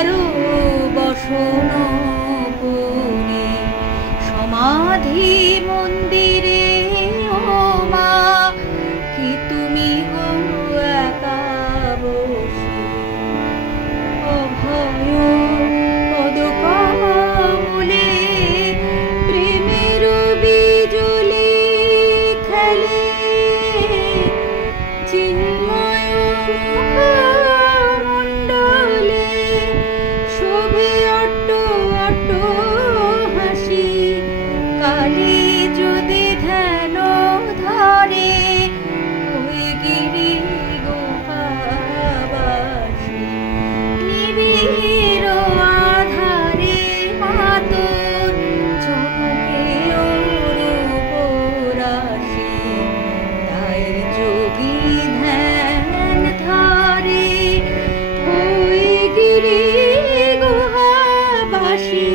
কারো বসন করি সমাধি মন্দিরে। ও মা কি তুমি গো একা বসে অভয় পদকমলে প্রেমের বিজলি খেলে চিন্ময় মুখমণ্ডলে শোভে অট্ট অট্ট হাসি। কালী যদি ধ্যান ধরে ওই গিরি গুহাবাসী নিবিড় আধারে মাতর চমকে অরূপ রাশি। তাই যোগী ধ্যান ধরে ওই গিরি গুহাবাসী।